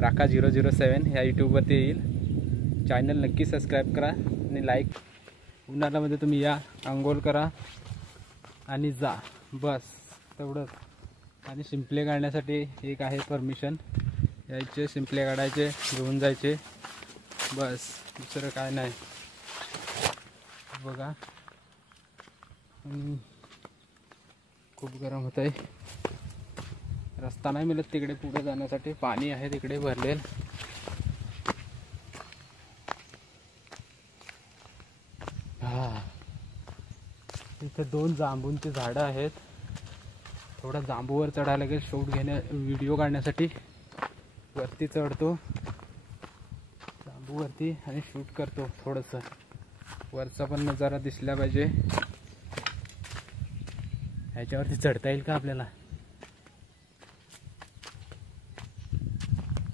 राका 007 ह्या यूट्यूबवरती येईल। चॅनल नक्की सबस्क्राईब करा आणि लाईक। उन्हाळ्यामध्ये तुम्ही या, आंघोळ करा आणि जा, बस तेवढंच। आणि शिंपले काढण्यासाठी एक आहे परमिशन, यायचे शिंपले काढायचे, घेऊन जायचे, बस दुसरं काय नाही बघा। खूप गरम होत आहे, रस्ता नाही मिळत तिकडे पुढे जाण्यासाठी, पाणी आहे तिकडे भरलेल। इथे 2 जांभूंची झाडं आहेत, थोडा जांभूवर चढायला लागेल शूट व्हिडिओ काढण्यासाठी। वरती चढतो जांभूवरती आणि शूट करतो, थोडंसं वरचा पण नजारा दिसला पाहिजे। ह्याच्यावरती चढता येईल का आपल्याला,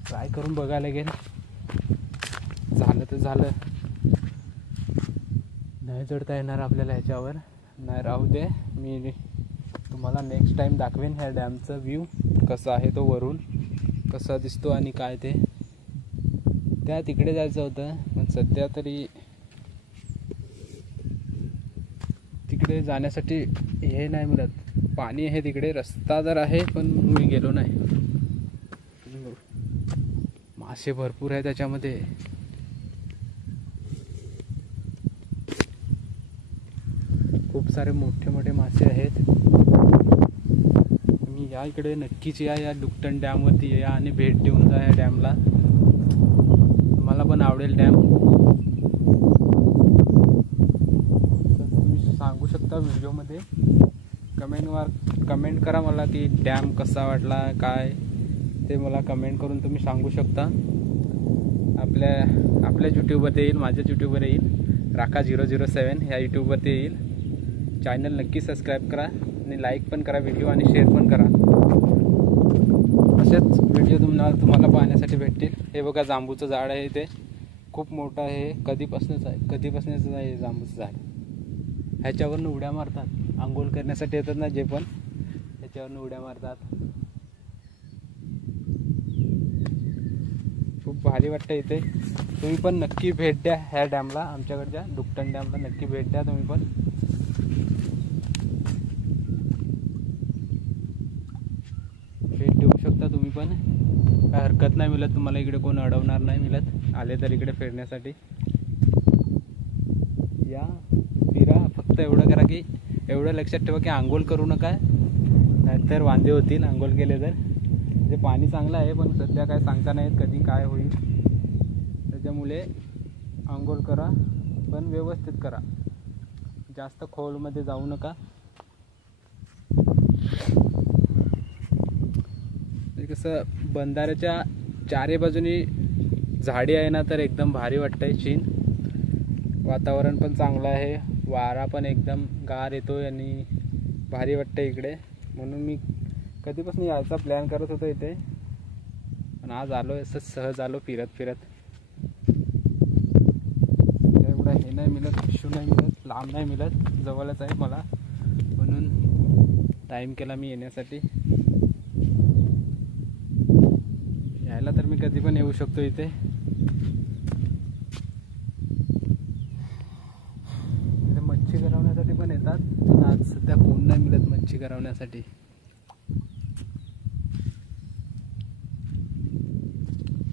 ट्राय करून बघायला लागेल। झालं तर झालं, नाही चढता येणार आपल्याला ह्याच्यावर, नाही राहू दे। मी तुम्हाला नेक्स्ट टाइम दाखवेन ह्या डॅमचा व्ह्यू कसा आहे, तो वरून कसा दिसतो आणि काय ते। त्या तिकडे जायचं होतं, पण सध्या तरी तिकडे जाण्यासाठी हे नाही मिळत, पाणी आहे तिकडे, रस्ता तर आहे पण मी गेलो नाही। मासे भरपूर आहे त्याच्यामध्ये, खूप सारे मोठे मोठे मासे आहेत। तुम्ही या इकडे नक्कीच या डुकटन डॅमवरती या आणि भेट देऊन जा या डॅमला, तुम्हाला पण आवडेल डॅम। तुम्ही सांगू शकता व्हिडिओमध्ये, कमेंट करा मला की डॅम कसा वाटला काय ते, मला कमेंट करून तुम्ही सांगू शकता। आपल्या यूट्यूबवरती येईल, माझ्या यूट्यूबवर येईल, राका 007 ह्या यूट्यूबवरती येईल। चॅनल नक्की सबस्क्राईब करा आणि लाईक पण करा व्हिडिओ आणि शेअर पण करा, असेच व्हिडिओ तुम्हाला पाहण्यासाठी भेटतील। हे बघा जांभूचं झाड आहे, ते खूप मोठं आहे, कधीपासूनच आहे जांभूचं झाड। ह्याच्यावरनं उड्या मारतात, आंघोळ करण्यासाठी येतात ना जे पण, ह्याच्यावरनं उड्या मारतात, खूप भारी वाटतं इथे। तुम्ही पण नक्की भेट द्या ह्या डॅमला, आमच्याकडच्या डुकटन डॅमला नक्की भेट द्या तुम्ही पण। भेट देऊ शकता तुम्ही पण, काय हरकत नाही मिळत तुम्हाला, इकडे कोण अडवणार नाही मिळत, आले तर इकडे फिरण्यासाठी या, फिरा। फक्त एवढं करा की, एवढं लक्षात ठेवा की आंघोळ करू नका, नाहीतर वांदे होतील आंघोळ केले तर। म्हणजे पाणी चांगलं आहे पण सध्या काय सांगता नाही येत कधी काय होईल, त्याच्यामुळे आंघोळ करा पण व्यवस्थित करा, जास्त खोलमध्ये जाऊ नका। कसं बंधाऱ्याच्या चारी बाजूनी झाडी आहे ना, तर एकदम भारी वाटतंय सीन। वातावरण पण चांगलं आहे, वारा पण एकदम गार येतोय आणि भारी वाटतंय इकडे, म्हणून मी कधीपासून यायचा प्लॅन करत होतो इथे, पण आज आलो, असं सहज आलो फिरत। एवढं हे नाही मिळत, इश्यू नाही मिळत, लांब नाही मिळत, जवळच आहे मला, म्हणून टाईम केला मी येण्यासाठी। यायला तर मी कधी पण येऊ शकतो इथे। मच्छी करवण्यासाठी पण येतात, पण आज सध्या कोण नाही मिळत मच्छी करवण्यासाठी।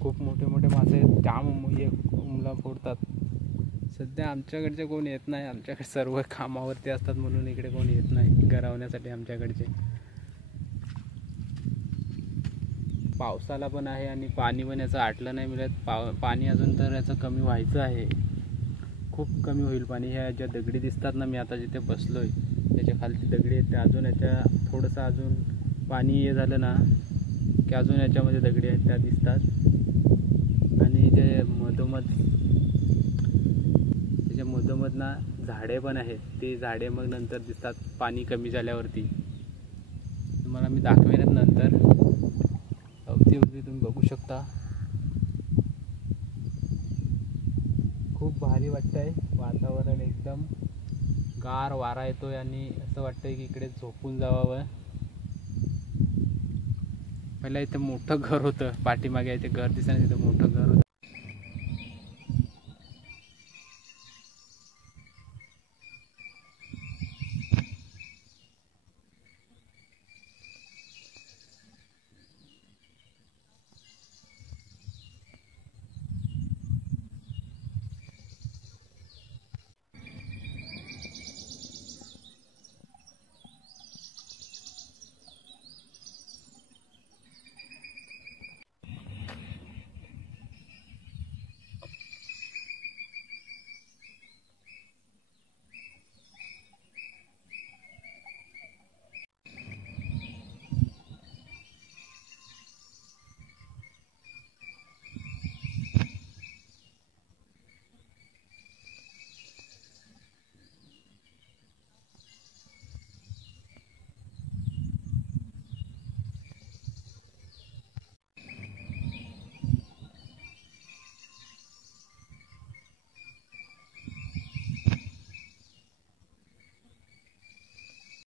खूप मोठे मोठे मासे जाम उमला फोडतात, सध्या आमच्याकडचे कोण येत नाही, आमच्याकडे सर्व कामावरती असतात, म्हणून इकडे कोण येत नाही करवण्यासाठी आमच्याकडचे। पावसाला पण आहे आणि पाणी पण याचं आटलं नाही मिळत, पाणी अजून तर याचं कमी व्हायचं आहे, खूप कमी होईल पाणी। ह्या ज्या दगडी दिसतात ना, मी आता जिथे बसलोय त्याच्या खालची दगडी आहेत, त्या अजून याच्या थोडंसं अजून पाणी हे झालं ना की अजून याच्यामध्ये दगडी आहेत त्या दिसतात। आणि जे मधोमध ना झाडे पण आहेत, ती झाडे मग नंतर दिसतात पाणी कमी झाल्यावरती, तुम्हाला मी दाखवेनच नंतर। अवती तुम्ही बघू शकता, खूप भारी वाटतंय, वातावरण एकदम गार वारा येतोय आणि असं वाटतंय की इकडे झोपून जावावं। पहिला इथं मोठं घर होतं, पाठीमागे इथे घर दिसतं, तिथं मोठं घर होतं.